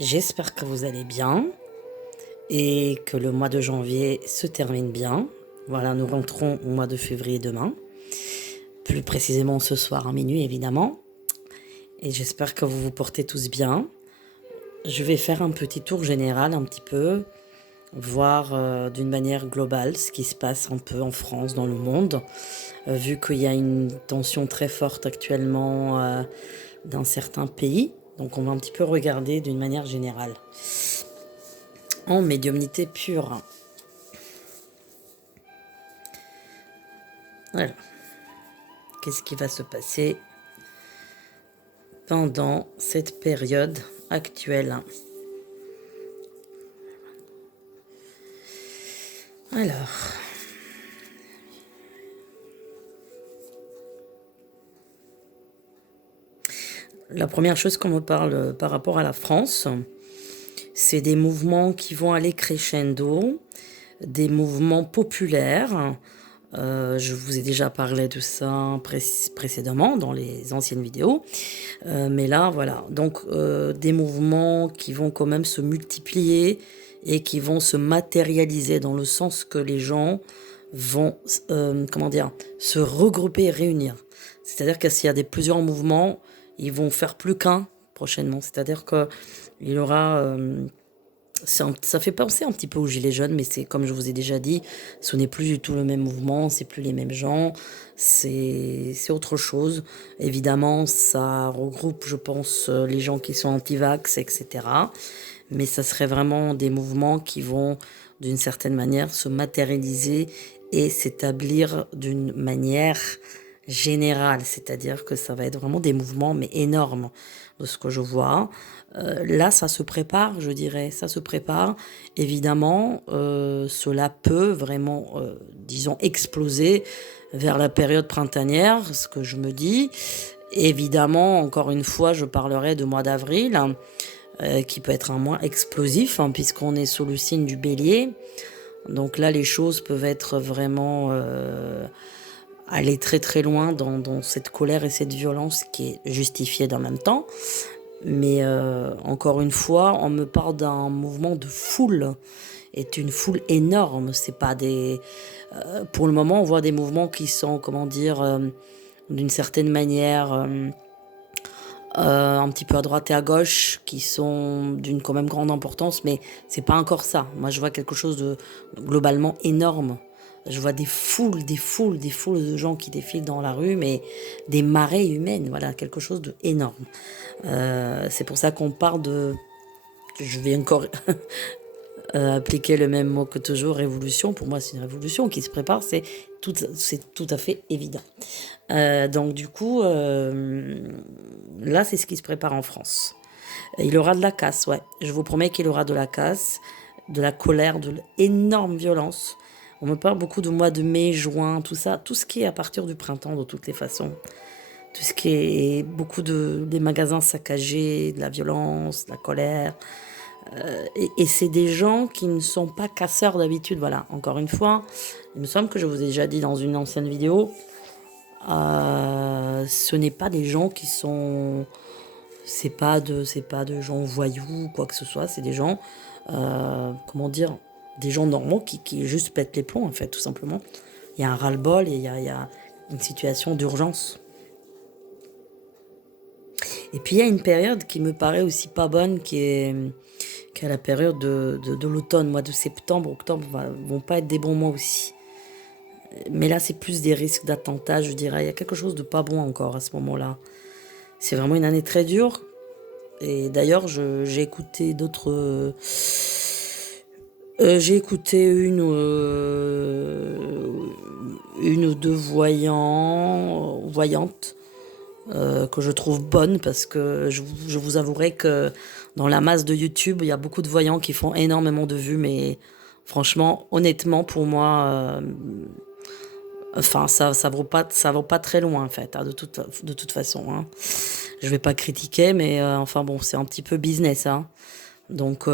J'espère que vous allez bien et que le mois de janvier se termine bien. Voilà, nous rentrons au mois de février demain, plus précisément ce soir à minuit évidemment. Et j'espère que vous vous portez tous bien. Je vais faire un petit tour général un petit peu, voir d'une manière globale ce qui se passe un peu en France, dans le monde, vu qu'il y a une tension très forte actuellement dans certains pays. Donc on va un petit peu regarder d'une manière générale. En médiumnité pure. Voilà. Qu'est-ce qui va se passer pendant cette période actuelle? Alors, la première chose qu'on me parle par rapport à la France, c'est des mouvements qui vont aller crescendo, des mouvements populaires. Je vous ai déjà parlé de ça précédemment dans les anciennes vidéos. Mais là, voilà. Donc, des mouvements qui vont quand même se multiplier et qui vont se matérialiser dans le sens que les gens vont, comment dire, se regrouper et réunir. C'est-à-dire que s'il y a plusieurs mouvements, ils vont faire plus qu'un prochainement. C'est-à-dire que il y aura... ça fait penser un petit peu aux Gilets jaunes, mais c'est comme je vous ai déjà dit, ce n'est plus du tout le même mouvement, c'est plus les mêmes gens, c'est autre chose. Évidemment, ça regroupe, je pense, les gens qui sont anti-vax, etc. Mais ça serait vraiment des mouvements qui vont, d'une certaine manière, se matérialiser et s'établir d'une manière générale. C'est-à-dire que ça va être vraiment des mouvements, mais énormes, de ce que je vois. Là, ça se prépare, je dirais, ça se prépare. Évidemment, cela peut vraiment, disons, exploser vers la période printanière, ce que je me dis. Évidemment, encore une fois, je parlerai de mois d'avril, qui peut être un mois explosif, hein, puisqu'on est sous le signe du bélier. Donc là, les choses peuvent être vraiment... aller très très loin dans cette colère et cette violence qui est justifiée dans le même temps. Mais encore une fois, on me parle d'un mouvement de foule, est une foule énorme. C'est pas des. Pour le moment, on voit des mouvements qui sont, comment dire, d'une certaine manière, un petit peu à droite et à gauche, qui sont d'une quand même grande importance, mais c'est pas encore ça. Moi, je vois quelque chose de globalement énorme. Je vois des foules, des foules, des foules de gens qui défilent dans la rue, mais des marées humaines, voilà, quelque chose d'énorme. C'est pour ça qu'on parle de... Je vais encore appliquer le même mot que toujours, révolution. Pour moi, c'est une révolution qui se prépare, c'est tout à fait évident. Donc du coup, là, c'est ce qui se prépare en France. Il aura de la casse, ouais. Je vous promets qu'il aura de la casse, de la colère, de l'énorme violence. On me parle beaucoup de mois de mai, juin, tout ça, tout ce qui est à partir du printemps de toutes les façons. Tout ce qui est beaucoup des magasins saccagés, de la violence, de la colère. Et c'est des gens qui ne sont pas casseurs d'habitude. Voilà, encore une fois, il me semble que je vous ai déjà dit dans une ancienne vidéo, ce n'est pas des gens qui sont... c'est pas de gens voyous ou quoi que ce soit. C'est des gens, comment dire, des gens normaux qui juste pètent les plombs, en fait, tout simplement. Il y a un ras-le-bol et il y a une situation d'urgence. Et puis il y a une période qui me paraît aussi pas bonne, qui est la période de l'automne. Mois de septembre, octobre vont pas être des bons mois aussi. Mais là, c'est plus des risques d'attentats, je dirais. Il y a quelque chose de pas bon encore à ce moment-là. C'est vraiment une année très dure. Et d'ailleurs, j'ai écouté d'autres... j'ai écouté une ou deux voyantes que je trouve bonne parce que je vous avouerai que dans la masse de YouTube, il y a beaucoup de voyants qui font énormément de vues, mais franchement, honnêtement, pour moi, enfin, ça vaut pas très loin en fait, hein, de toute façon. Hein. Je vais pas critiquer, mais enfin bon, c'est un petit peu business. Hein. Donc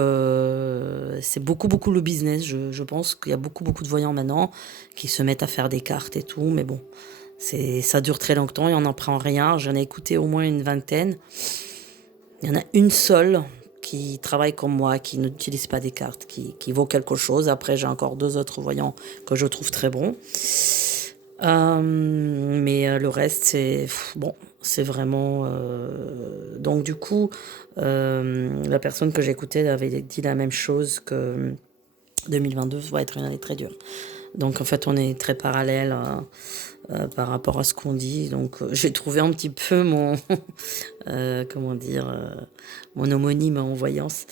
c'est beaucoup le business. Je pense qu'il y a beaucoup de voyants maintenant qui se mettent à faire des cartes et tout, mais bon. Ça dure très longtemps et on n'en prend rien. J'en ai écouté au moins une vingtaine. Il y en a une seule qui travaillent comme moi, qui n'utilisent pas des cartes, qui vaut quelque chose. Après, j'ai encore deux autres voyants que je trouve très bons. Mais le reste, bon, c'est vraiment... Donc du coup, la personne que j'écoutais avait dit la même chose, que 2022 va être une année très dure. Donc en fait, on est très parallèles par rapport à ce qu'on dit. Donc j'ai trouvé un petit peu mon... comment dire, mon homonyme en voyance.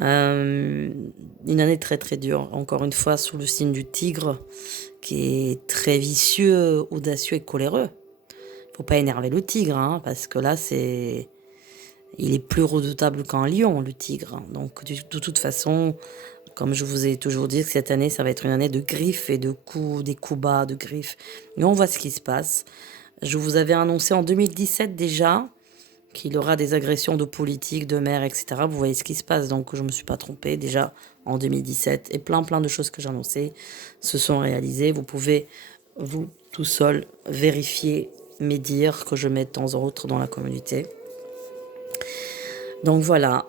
Une année très très dure, encore une fois sous le signe du tigre, qui est très vicieux, audacieux et coléreux. Faut pas énerver le tigre, hein, parce que là il est plus redoutable qu'un lion, le tigre. Donc de toute façon, comme je vous ai toujours dit, cette année ça va être une année de griffes et de coups, des coups bas, de griffes. Mais on voit ce qui se passe. Je vous avais annoncé en 2017 déjà qu'il aura des agressions de politiques, de maires, etc. Vous voyez ce qui se passe, donc je ne me suis pas trompée déjà en 2017. Et plein de choses que j'annonçais se sont réalisées. Vous pouvez, vous, tout seul, vérifier mes dires que je mets de temps en autre dans la communauté. Donc voilà.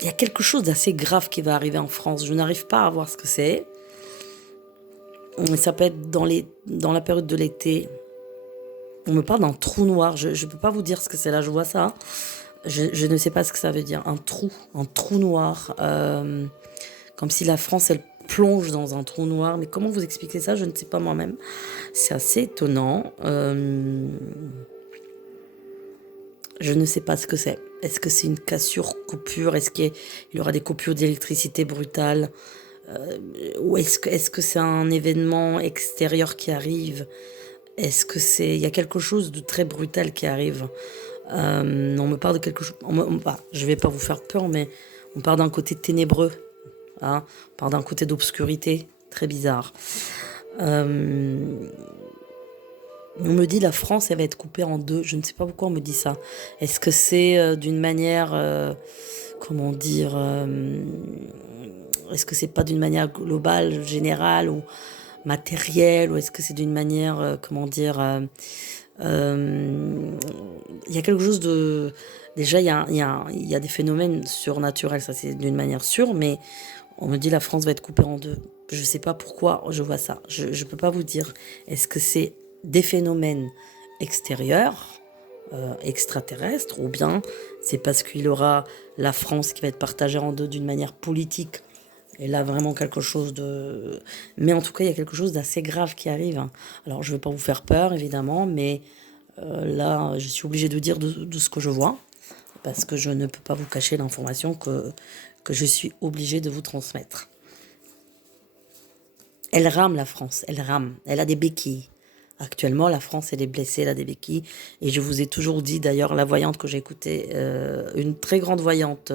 Il y a quelque chose d'assez grave qui va arriver en France. Je n'arrive pas à voir ce que c'est. Ça peut être dans la période de l'été. On me parle d'un trou noir. Je ne peux pas vous dire ce que c'est. Là, je vois ça. Je ne sais pas ce que ça veut dire. Un trou noir. Comme si la France, elle plonge dans un trou noir. Mais comment vous expliquer ça? Je ne sais pas moi-même. C'est assez étonnant. Je ne sais pas ce que c'est. Est-ce que c'est une cassure, coupure? Est-ce qu'il y aura des coupures d'électricité brutales? Ou est-ce que c'est un événement extérieur qui arrive? Est-ce que il y a quelque chose de très brutal qui arrive? On me parle de quelque chose... je vais pas vous faire peur, mais on parle d'un côté ténébreux. Hein, on parle d'un côté d'obscurité. Très bizarre. On me dit la France, elle va être coupée en deux. Je ne sais pas pourquoi on me dit ça. Est-ce que c'est d'une manière... comment dire... est-ce que c'est pas d'une manière globale, générale ou matérielle? Ou est-ce que c'est d'une manière... comment dire... il y a quelque chose de... Déjà, il y a des phénomènes surnaturels, ça c'est d'une manière sûre, mais on me dit la France va être coupée en deux. Je ne sais pas pourquoi je vois ça. Je ne peux pas vous dire. Est-ce que c'est des phénomènes extérieurs, extraterrestres, ou bien c'est parce qu'il y aura la France qui va être partagée en deux d'une manière politique? Et là, vraiment quelque chose de... Mais en tout cas, il y a quelque chose d'assez grave qui arrive. Hein. Alors, je ne veux pas vous faire peur, évidemment, mais là, je suis obligée de dire de ce que je vois, parce que je ne peux pas vous cacher l'information que je suis obligée de vous transmettre. Elle rame, la France, elle rame. Elle a des béquilles. Actuellement, la France, elle est blessée, elle a des béquilles. Et je vous ai toujours dit, d'ailleurs, la voyante que j'ai écoutée, une très grande voyante,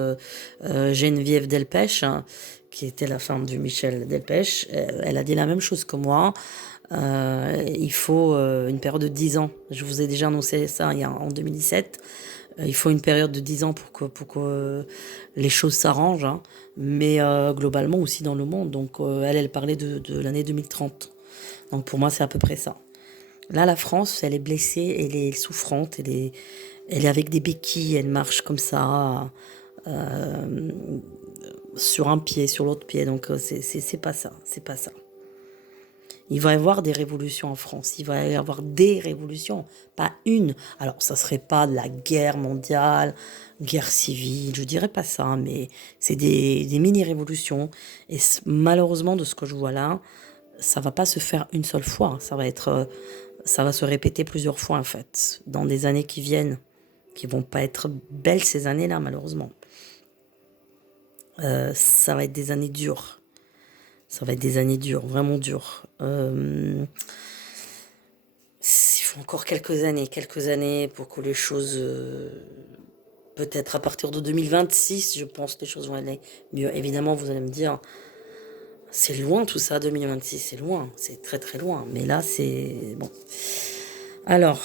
Geneviève Delpech, hein, qui était la femme du Michel Delpech, elle a dit la même chose que moi. Il faut une période de 10 ans. Je vous ai déjà annoncé ça en 2017. Il faut une période de 10 ans pour que les choses s'arrangent, hein. Mais globalement aussi dans le monde. Donc elle parlait de l'année 2030. Donc pour moi, c'est à peu près ça. Là, la France, elle est blessée, elle est souffrante, elle est avec des béquilles, elle marche comme ça, sur un pied, sur l'autre pied. Donc c'est pas ça, c'est pas ça. Il va y avoir des révolutions en France. Il va y avoir des révolutions, pas une. Alors, ça serait pas de la guerre mondiale, guerre civile, je dirais pas ça, mais c'est des mini-révolutions. Et malheureusement, de ce que je vois là, ça va pas se faire une seule fois. Ça va se répéter plusieurs fois, en fait, dans des années qui viennent, qui vont pas être belles ces années-là, malheureusement. Ça va être des années dures. Ça va être des années dures, vraiment dures. Il faut encore quelques années pour que les choses, peut-être à partir de 2026, je pense que les choses vont aller mieux. Évidemment, vous allez me dire, c'est loin tout ça, 2026, c'est loin, c'est très très loin. Mais là, c'est bon. Alors,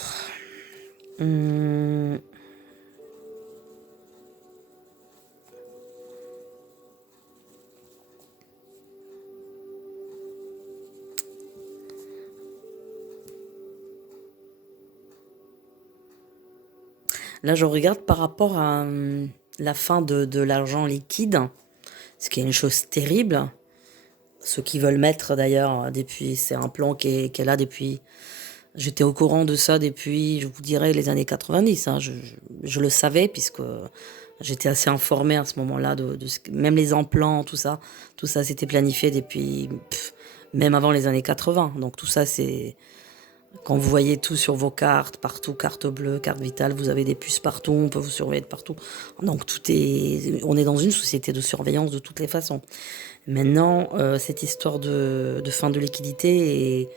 Là, je regarde par rapport à la fin de l'argent liquide, ce qui est une chose terrible. Ceux qui veulent mettre d'ailleurs, depuis, c'est un plan qui est là depuis. J'étais au courant de ça depuis, je vous dirais, les années 90. Hein. Je le savais puisque j'étais assez informée à ce moment-là même les implants, tout ça c'était planifié depuis même avant les années 80. Donc tout ça c'est quand vous voyez tout sur vos cartes, partout, carte bleue, carte vitale, vous avez des puces partout, on peut vous surveiller de partout. Donc on est dans une société de surveillance de toutes les façons. Maintenant, cette histoire de fin de liquidité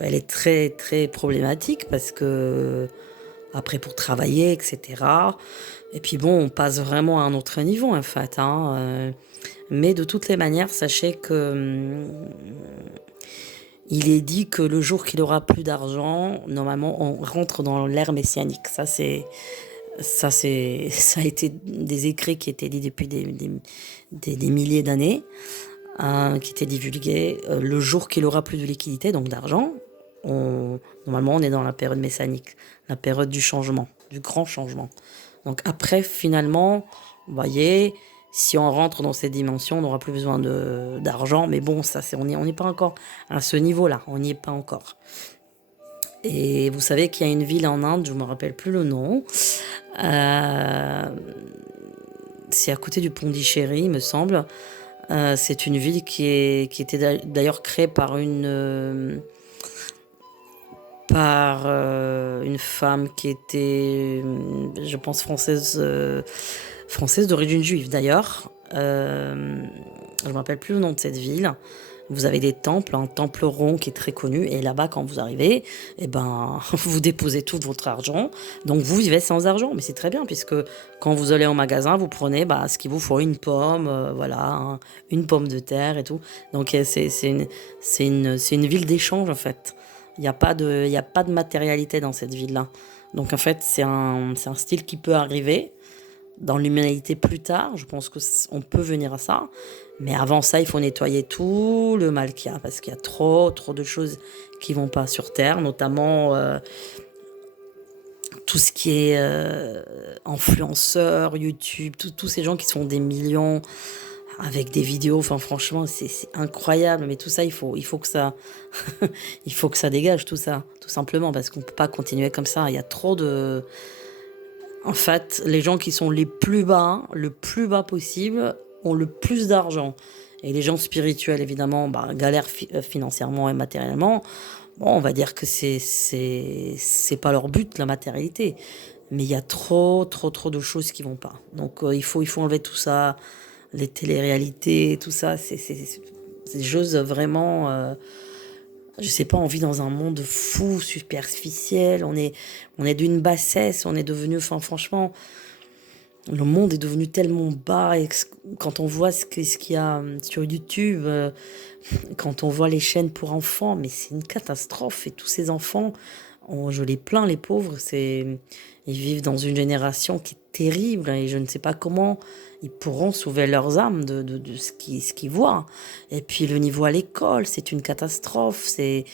elle est très très problématique parce que après pour travailler, etc. Et puis bon, on passe vraiment à un autre niveau en fait. Hein, mais de toutes les manières, sachez que il est dit que le jour qu'il aura plus d'argent, normalement, on rentre dans l'ère messianique. Ça a été des écrits qui étaient dits depuis des milliers d'années, qui étaient divulgués. Le jour qu'il aura plus de liquidité, donc d'argent, normalement, on est dans la période messianique, la période du changement, du grand changement. Donc après, finalement, vous voyez, si on rentre dans ces dimensions, on n'aura plus besoin d'argent. Mais bon, on n'est pas encore à ce niveau-là. On n'y est pas encore. Et vous savez qu'il y a une ville en Inde, je ne me rappelle plus le nom. C'est à côté du Pondichéry, il me semble. C'est une ville qui était d'ailleurs créée par une femme qui était, je pense, française d'origine juive d'ailleurs. Je ne me rappelle plus le nom de cette ville. Vous avez des temples, un temple rond qui est très connu. Et là-bas, quand vous arrivez, eh ben, vous déposez tout votre argent. Donc, vous vivez sans argent. Mais c'est très bien, puisque quand vous allez au magasin, vous prenez ce qu'il vous faut, une pomme, une pomme de terre et tout. Donc, c'est une ville d'échange, en fait. Il n'y a pas de matérialité dans cette ville-là. Donc, en fait, c'est un style qui peut arriver dans l'humanité plus tard. Je pense qu'on peut venir à ça. Mais avant ça, il faut nettoyer tout le mal qu'il y a, parce qu'il y a trop de choses qui vont pas sur Terre, notamment tout ce qui est influenceurs, YouTube, tous ces gens qui se font des millions avec des vidéos. Enfin, franchement, c'est incroyable. Mais tout ça, il faut que ça, il faut que ça dégage tout ça, tout simplement, parce qu'on peut pas continuer comme ça. Il y a trop de En fait, les gens qui sont le plus bas possible, ont le plus d'argent. Et les gens spirituels, évidemment, galèrent financièrement et matériellement. Bon, on va dire que c'est pas leur but, la matérialité. Mais il y a trop de choses qui vont pas. Donc, il faut enlever tout ça, les téléréalités, tout ça. C'est des choses vraiment... je sais pas, on vit dans un monde fou, superficiel, on est d'une bassesse, on est devenu, enfin franchement, le monde est devenu tellement bas, et quand on voit ce qu'il y a sur YouTube, quand on voit les chaînes pour enfants, mais c'est une catastrophe, et tous ces enfants, je les plains, les pauvres, ils vivent dans une génération qui est terrible, et je ne sais pas comment ils pourront sauver leurs âmes de ce qu'ils voient. Et puis le niveau à l'école, c'est une catastrophe, c'est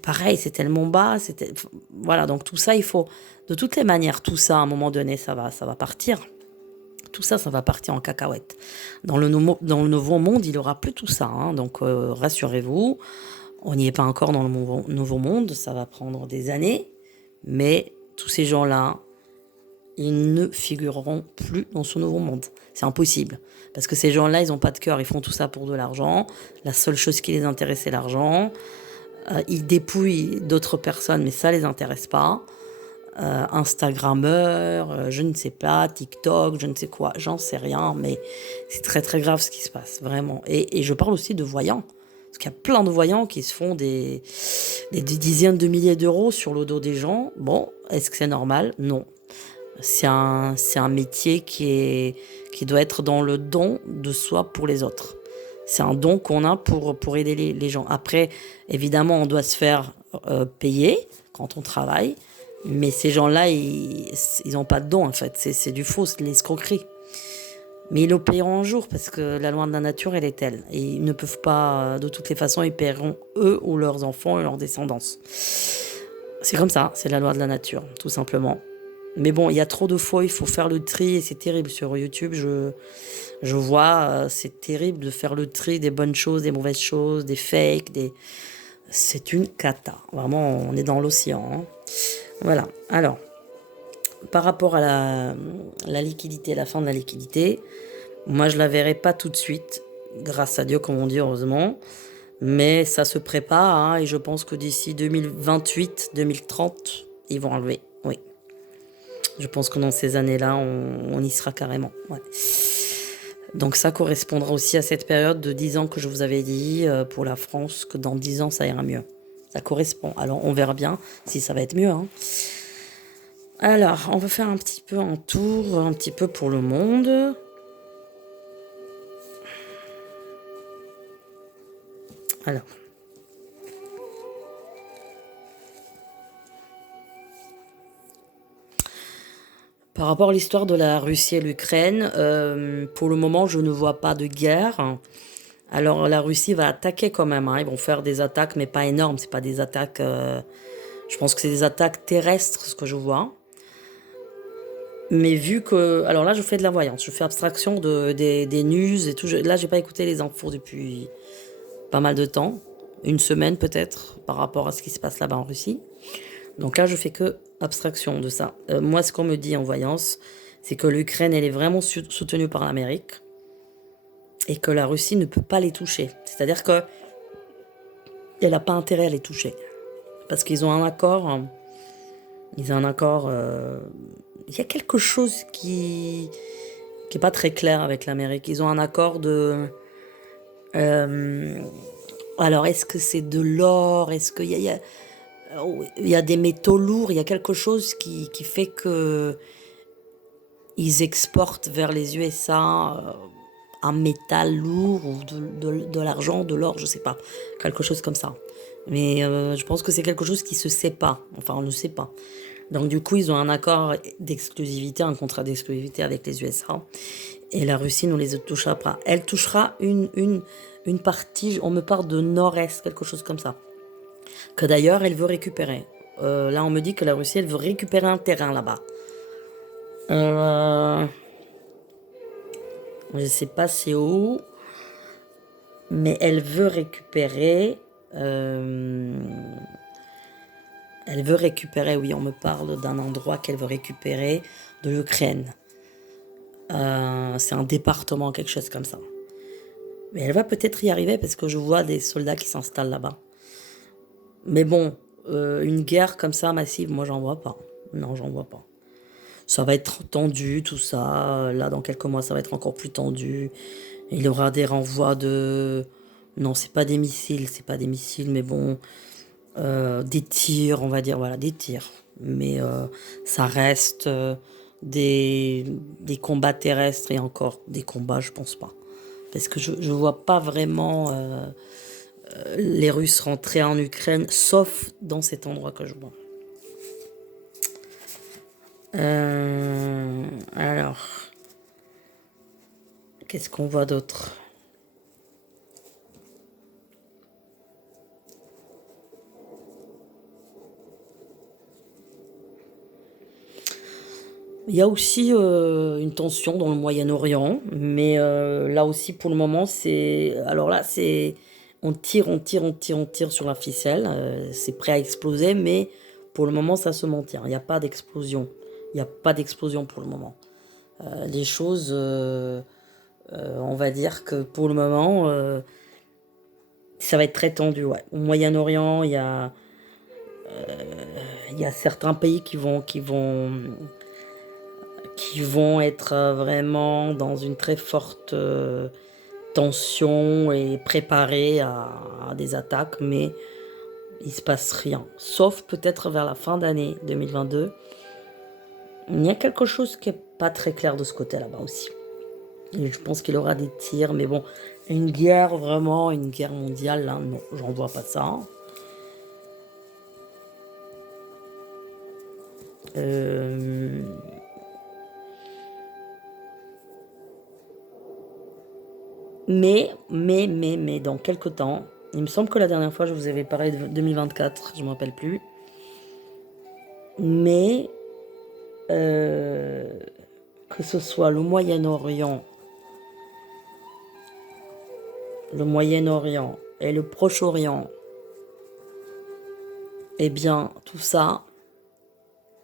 pareil, c'est tellement bas, voilà, donc tout ça, de toutes les manières, tout ça, à un moment donné, ça va partir. Tout ça, ça va partir en cacahuète. Dans le nouveau monde, il n'y aura plus tout ça, hein, donc rassurez-vous, on n'y est pas encore dans le nouveau monde, ça va prendre des années, mais tous ces gens-là, ils ne figureront plus dans ce nouveau monde. C'est impossible. Parce que ces gens-là, ils n'ont pas de cœur, ils font tout ça pour de l'argent. La seule chose qui les intéresse, c'est l'argent. Ils dépouillent d'autres personnes, mais ça ne les intéresse pas. Instagrammeur, je ne sais pas, TikTok, je ne sais quoi, j'en sais rien, mais c'est très très grave ce qui se passe, vraiment. Et je parle aussi de voyants. Parce qu'il y a plein de voyants qui se font des dizaines de milliers d'euros sur le dos des gens. Bon, est-ce que c'est normal? Non. C'est un métier qui doit être dans le don de soi pour les autres. C'est un don qu'on a pour aider les gens. Après, évidemment, on doit se faire payer quand on travaille. Mais ces gens-là, ils n'ont pas de don, en fait. C'est du faux, c'est de l'escroquerie. Mais ils le paieront un jour, parce que la loi de la nature, elle est telle. Et ils ne peuvent pas, de toutes les façons, ils paieront eux ou leurs enfants et leurs descendants. C'est comme ça, c'est la loi de la nature, tout simplement. Mais bon, il y a trop de fois, il faut faire le tri et c'est terrible sur YouTube. Je vois, c'est terrible de faire le tri des bonnes choses, des mauvaises choses, des fakes, des... C'est une cata. Vraiment, on est dans l'océan, hein. Voilà. Alors, par rapport à la liquidité, la fin de la liquidité, moi, je la verrai pas tout de suite, grâce à Dieu, comme on dit, heureusement. Mais ça se prépare, hein, et je pense que d'ici 2028, 2030, ils vont enlever. Oui. Je pense que dans ces années-là, on y sera carrément. Ouais. Donc ça correspondra aussi à cette période de 10 ans que je vous avais dit pour la France, que dans 10 ans, ça ira mieux. Ça correspond. Alors, on verra bien si ça va être mieux, hein. Alors, on va faire un petit peu un tour, un petit peu pour le monde. Alors, par rapport à l'histoire de la Russie et l'Ukraine, pour le moment, je ne vois pas de guerre. Alors, la Russie va attaquer quand même, hein. Ils vont faire des attaques, mais pas énormes. C'est pas des attaques. Je pense que c'est des attaques terrestres, ce que je vois. Mais vu que... Alors là, je fais de la voyance. Je fais abstraction des news et tout. Là, j'ai pas écouté les infos depuis pas mal de temps. Une semaine peut-être, par rapport à ce qui se passe là-bas en Russie. Donc là, je fais que abstraction de ça. Moi, ce qu'on me dit en voyance, c'est que l'Ukraine, elle est vraiment soutenue par l'Amérique. Et que la Russie ne peut pas les toucher. C'est-à-dire que elle n'a pas intérêt à les toucher. Parce qu'ils ont un accord... Ils ont un accord... Il y a quelque chose qui est pas très clair avec l'Amérique. Ils ont un accord de... alors, est-ce que c'est de l'or? Est-ce qu'il il y a des métaux lourds? Il y a quelque chose qui fait que ils exportent vers les USA un métal lourd ou de l'argent, de l'or, je sais pas. Quelque chose comme ça. Mais je pense que c'est quelque chose qui se sait pas. Enfin, on ne sait pas. Donc du coup, ils ont un accord d'exclusivité, un contrat d'exclusivité avec les USA. Et la Russie ne les touchera pas. Elle touchera une partie, on me parle de nord-est, quelque chose comme ça. Que d'ailleurs, elle veut récupérer. Là, on me dit que la Russie, elle veut récupérer un terrain là-bas. Je sais pas c'est où, mais elle veut récupérer... elle veut récupérer, oui, on me parle d'un endroit qu'elle veut récupérer de l'Ukraine. C'est un département, quelque chose comme ça. Mais elle va peut-être y arriver parce que je vois des soldats qui s'installent là-bas. Mais bon, une guerre comme ça massive, moi j'en vois pas. Non, j'en vois pas. Ça va être tendu, tout ça. Là, dans quelques mois, ça va être encore plus tendu. Il y aura des renvois de... Non, c'est pas des missiles, c'est pas des missiles, mais bon, des tirs, on va dire, voilà, des tirs. Mais ça reste des combats terrestres et encore des combats, je pense pas. Parce que je vois pas vraiment les Russes rentrer en Ukraine, sauf dans cet endroit que je vois. Alors, qu'est-ce qu'on voit d'autre? Il y a aussi une tension dans le Moyen-Orient, mais là aussi pour le moment c'est... Alors là c'est... On tire, on tire, on tire, on tire sur la ficelle, c'est prêt à exploser, mais pour le moment ça se maintient, il n'y a pas d'explosion. Il n'y a pas d'explosion pour le moment. Les choses, on va dire que pour le moment, ça va être très tendu. Ouais. Au Moyen-Orient, il y a certains pays qui vont être vraiment dans une très forte tension et préparés à des attaques, mais il se passe rien. Sauf peut-être vers la fin d'année 2022. Il y a quelque chose qui est pas très clair de ce côté là-bas aussi. Et je pense qu'il y aura des tirs, mais bon, une guerre vraiment, une guerre mondiale, là, non, j'en vois pas ça. Euh, mais, dans quelques temps, il me semble que la dernière fois, je vous avais parlé de 2024, je ne me rappelle plus. Mais euh, que ce soit le Moyen-Orient et le Proche-Orient, eh bien, tout ça,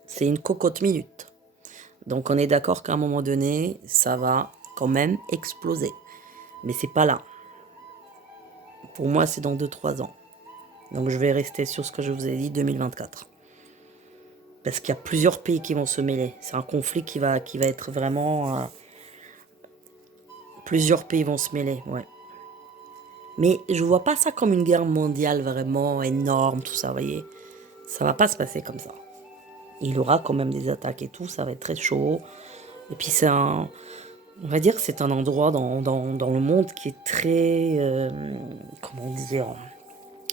c'est une cocotte minute. Donc on est d'accord qu'à un moment donné, ça va quand même exploser. Mais c'est pas là. Pour moi, c'est dans 2 3 ans. Donc je vais rester sur ce que je vous ai dit, 2024. Parce qu'il y a plusieurs pays qui vont se mêler. C'est un conflit qui va être vraiment... plusieurs pays vont se mêler, ouais. Mais je vois pas ça comme une guerre mondiale vraiment énorme, tout ça, vous voyez. Ça va pas se passer comme ça. Il y aura quand même des attaques et tout, ça va être très chaud. Et puis on va dire que c'est un endroit dans le monde qui est très, comment dire,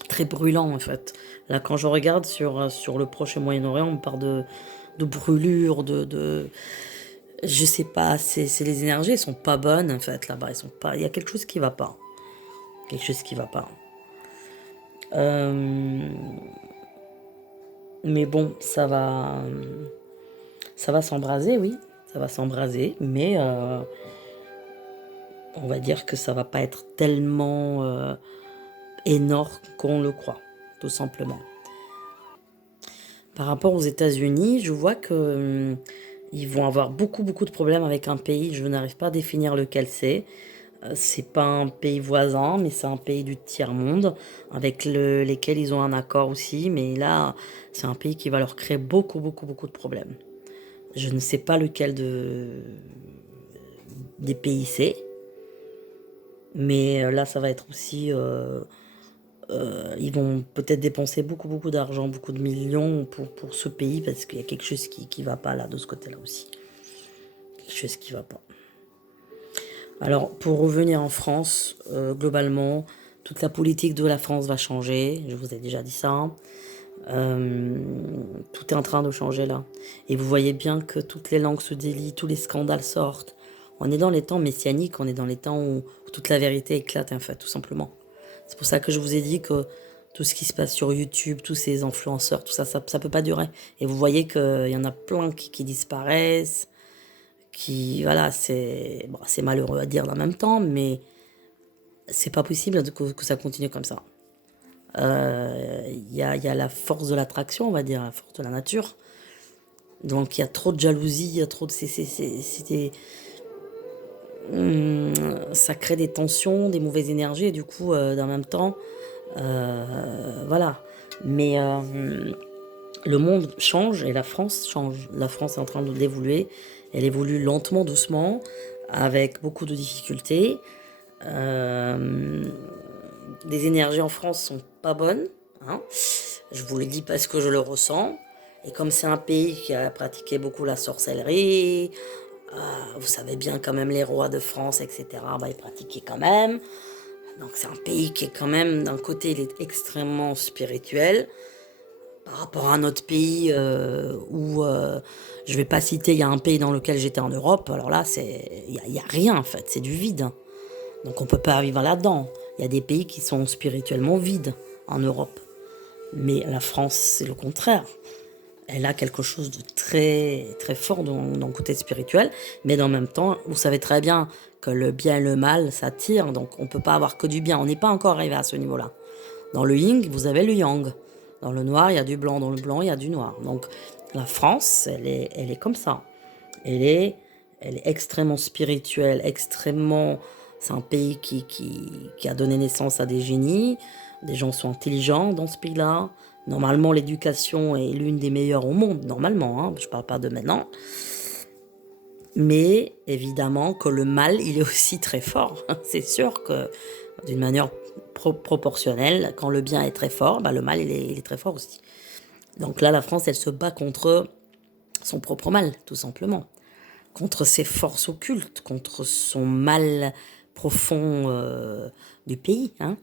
très brûlant en fait. Là, quand je regarde sur le Proche et Moyen-Orient, on parle de brûlure, je sais pas, c'est les énergies, elles sont pas bonnes en fait là-bas. Elles sont pas, il y a quelque chose qui va pas. Quelque chose qui va pas. Euh, mais bon, ça va s'embraser, oui. Ça va s'embraser, mais on va dire que ça va pas être tellement énorme qu'on le croit, tout simplement. Par rapport aux États-Unis, je vois que ils vont avoir beaucoup beaucoup de problèmes avec un pays. Je n'arrive pas à définir lequel c'est. C'est pas un pays voisin, mais c'est un pays du tiers-monde avec lesquels ils ont un accord aussi. Mais là, c'est un pays qui va leur créer beaucoup beaucoup beaucoup de problèmes. Je ne sais pas lequel des pays c'est, mais là, ça va être aussi ils vont peut-être dépenser beaucoup, beaucoup d'argent, beaucoup de millions pour ce pays parce qu'il y a quelque chose qui va pas là, de ce côté-là aussi. Quelque chose qui va pas. Alors, pour revenir en France, globalement, toute la politique de la France va changer. Je vous ai déjà dit ça. Euh, Tout est en train de changer là. Et vous voyez bien que toutes les langues se délient, tous les scandales sortent. On est dans les temps messianiques, on est dans les temps où toute la vérité éclate, en fait, tout simplement. C'est pour ça que je vous ai dit que tout ce qui se passe sur YouTube, tous ces influenceurs, tout ça, ça peut pas durer. Et vous voyez qu'il y en a plein qui disparaissent, voilà, c'est malheureux à dire en même temps, mais c'est pas possible que ça continue comme ça. Il y a la force de l'attraction, on va dire, la force de la nature. Donc il y a trop de jalousie, il y a trop de... ça crée des tensions, des mauvaises énergies, et du coup, en même temps, voilà. Mais le monde change et la France change. La France est en train d'évoluer. Elle évolue lentement, doucement, avec beaucoup de difficultés. Euh, les énergies en France sont pas bonnes, hein. Je vous le dis parce que je le ressens. Et comme c'est un pays qui a pratiqué beaucoup la sorcellerie, vous savez bien quand même les rois de France, etc., bah, ils pratiquaient quand même. Donc c'est un pays qui est quand même, d'un côté, il est extrêmement spirituel. Par rapport à un autre pays où, je vais pas citer, il y a un pays dans lequel j'étais en Europe, alors là, il y a rien en fait, c'est du vide. Donc on peut pas vivre là-dedans. Il y a des pays qui sont spirituellement vides en Europe. Mais la France, c'est le contraire. Elle a quelque chose de très, très fort dans le côté spirituel. Mais dans le même temps, vous savez très bien que le bien et le mal s'attirent. Donc on ne peut pas avoir que du bien. On n'est pas encore arrivé à ce niveau-là. Dans le yin, vous avez le yang. Dans le noir, il y a du blanc. Dans le blanc, il y a du noir. Donc la France, elle est comme ça. Elle est, elle est extrêmement spirituelle, extrêmement... C'est un pays qui a donné naissance à des génies. Des gens sont intelligents dans ce pays-là. Normalement, l'éducation est l'une des meilleures au monde, normalement, hein. Je ne parle pas de maintenant. Mais évidemment que le mal, il est aussi très fort. C'est sûr que d'une manière proportionnelle, quand le bien est très fort, bah, le mal, il est très fort aussi. Donc là, la France, elle se bat contre son propre mal, tout simplement. Contre ses forces occultes, contre son mal profond du pays, hein.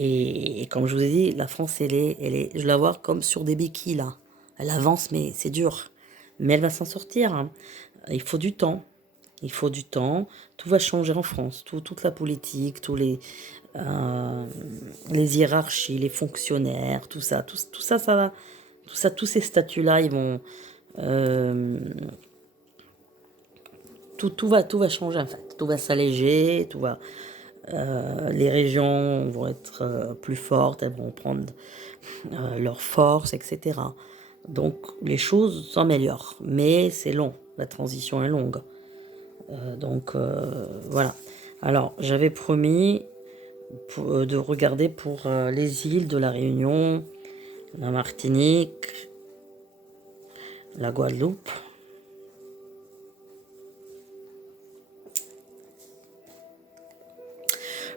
Et comme je vous ai dit, la France, je la vois comme sur des béquilles, là. Elle avance, mais c'est dur. Mais elle va s'en sortir, hein. Il faut du temps. Il faut du temps. Tout va changer en France. Toute la politique, tous les hiérarchies, les fonctionnaires, tout ça, ça va. tout ça, tous ces statuts-là, ils vont... euh, tout va changer en fait. Tout va s'alléger, les régions vont être plus fortes, elles vont prendre leur force, etc. Donc les choses s'améliorent, mais c'est long, la transition est longue. Voilà. Alors j'avais promis de regarder pour les îles de la Réunion, la Martinique, la Guadeloupe.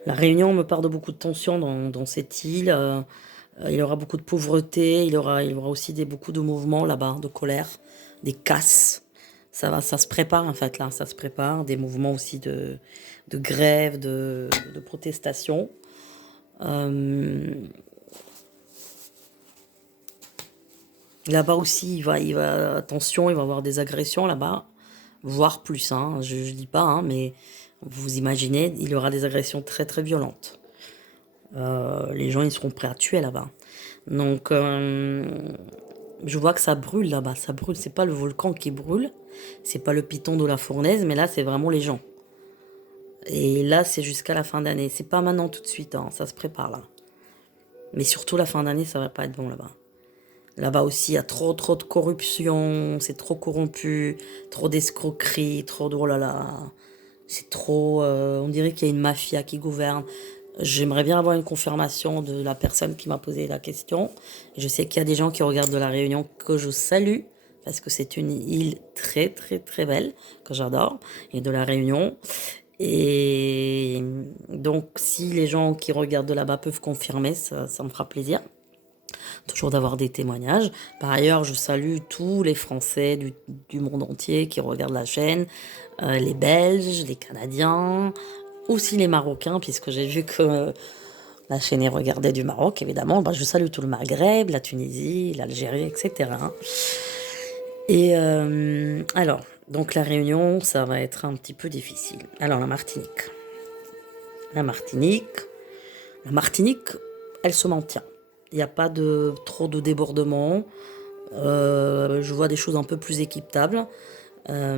La Réunion me part de beaucoup de tensions dans cette île. Il y aura beaucoup de pauvreté, il y aura aussi beaucoup de mouvements là-bas, de colère, des casses. Ça se prépare en fait là, ça se prépare. Des mouvements aussi de grève, de protestation. Euh, Là-bas aussi, attention, il va y avoir des agressions là-bas, voire plus, hein, je dis pas, hein, mais vous imaginez, il y aura des agressions très très violentes. Les gens, ils seront prêts à tuer là-bas. Donc, je vois que ça brûle là-bas, ça brûle. C'est pas le volcan qui brûle, c'est pas le piton de la fournaise, mais là, c'est vraiment les gens. Et là, c'est jusqu'à la fin d'année. C'est pas maintenant tout de suite, hein, ça se prépare là. Mais surtout la fin d'année, ça va pas être bon là-bas. Là-bas aussi, il y a trop de corruption, c'est trop corrompu, trop d'escroquerie, trop de... Oh là là, c'est trop... on dirait qu'il y a une mafia qui gouverne. J'aimerais bien avoir une confirmation de la personne qui m'a posé la question. Je sais qu'il y a des gens qui regardent de la Réunion que je salue, parce que c'est une île très très très belle, que j'adore, et de la Réunion. Et donc, si les gens qui regardent de là-bas peuvent confirmer, ça me fera plaisir toujours d'avoir des témoignages. Par ailleurs, je salue tous les Français du monde entier qui regardent la chaîne, les Belges, les Canadiens, aussi les Marocains, puisque j'ai vu que la chaîne est regardée du Maroc, évidemment. Bah, je salue tout le Maghreb, la Tunisie, l'Algérie, etc. Et alors, donc la Réunion, ça va être un petit peu difficile. Alors, la Martinique. La Martinique, la Martinique, elle se maintient. Il n'y a pas trop de débordements. Je vois des choses un peu plus équitables. La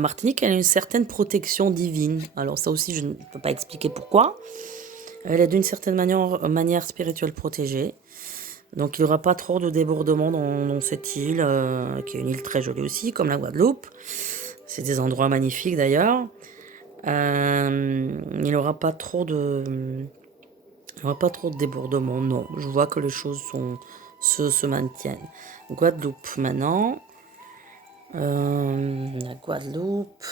Martinique, elle a une certaine protection divine. Alors ça aussi, je ne peux pas expliquer pourquoi. Elle est d'une certaine manière spirituelle protégée. Donc il n'y aura pas trop de débordements dans cette île, qui est une île très jolie aussi, comme la Guadeloupe. C'est des endroits magnifiques d'ailleurs. Il n'y aura pas trop de... Il n'y aura pas trop de débordements, non. Je vois que les choses se maintiennent. Guadeloupe maintenant. La Guadeloupe.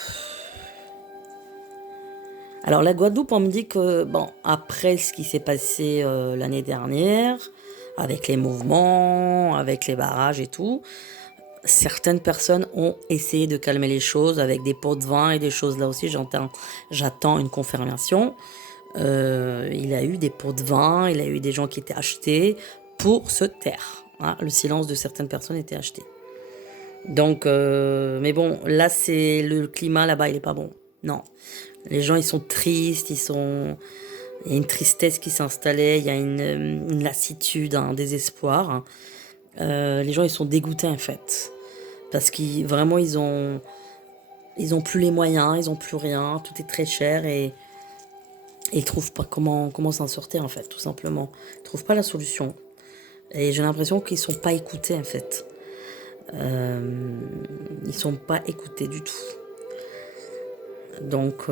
Alors la Guadeloupe, on me dit que, bon, après ce qui s'est passé l'année dernière, avec les mouvements, avec les barrages et tout, certaines personnes ont essayé de calmer les choses avec des pots de vin et des choses là aussi. J'attends une confirmation. Il y a eu des pots de vin, il y a eu des gens qui étaient achetés pour se taire. Hein. Le silence de certaines personnes était acheté. Donc, mais bon, là, c'est le climat là-bas, il est pas bon. Non. Les gens, ils sont tristes, il y a une tristesse qui s'est installée, il y a une lassitude, un désespoir. Les gens, ils sont dégoûtés, en fait. Parce qu'ils, vraiment, ils ont plus les moyens, ils ont plus rien, tout est très cher et ils trouvent pas comment s'en sortir, en fait, tout simplement. Ils trouvent pas la solution. Et j'ai l'impression qu'ils sont pas écoutés, en fait. Ils sont pas écoutés du tout. Donc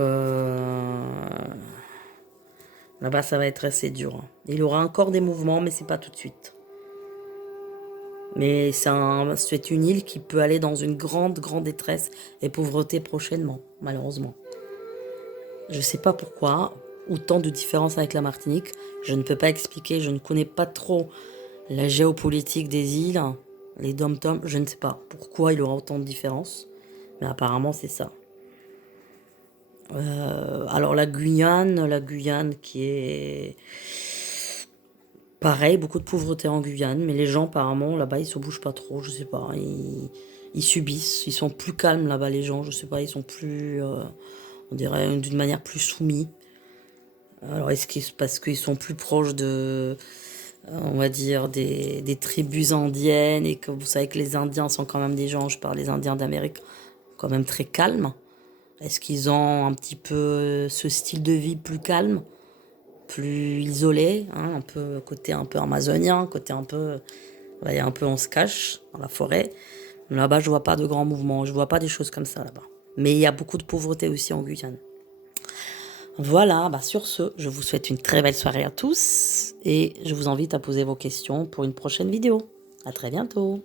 là-bas, ça va être assez dur. Il y aura encore des mouvements, mais c'est pas tout de suite. Mais c'est une île qui peut aller dans une grande détresse et pauvreté prochainement, malheureusement. Je sais pas pourquoi, autant de différences avec la Martinique. Je ne peux pas expliquer, je ne connais pas trop la géopolitique des îles, les dom-toms, je ne sais pas pourquoi il y aura autant de différences. Mais apparemment, c'est ça. Alors la Guyane qui est pareil, beaucoup de pauvreté en Guyane, mais les gens apparemment là-bas ils se bougent pas trop, je sais pas, ils subissent, ils sont plus calmes là-bas les gens, je sais pas, ils sont plus, on dirait d'une manière plus soumis. Alors est-ce que c'est parce qu'ils sont plus proches on va dire, des tribus indiennes, et que vous savez que les Indiens sont quand même des gens, je parle des Indiens d'Amérique, quand même très calmes. Est-ce qu'ils ont un petit peu ce style de vie plus calme, plus isolé, hein, un peu côté un peu amazonien, côté un peu, ouais, un peu on se cache dans la forêt. Là-bas, je vois pas de grands mouvements, je vois pas des choses comme ça là-bas. Mais il y a beaucoup de pauvreté aussi en Guyane. Voilà, bah sur ce, je vous souhaite une très belle soirée à tous et je vous invite à poser vos questions pour une prochaine vidéo. À très bientôt.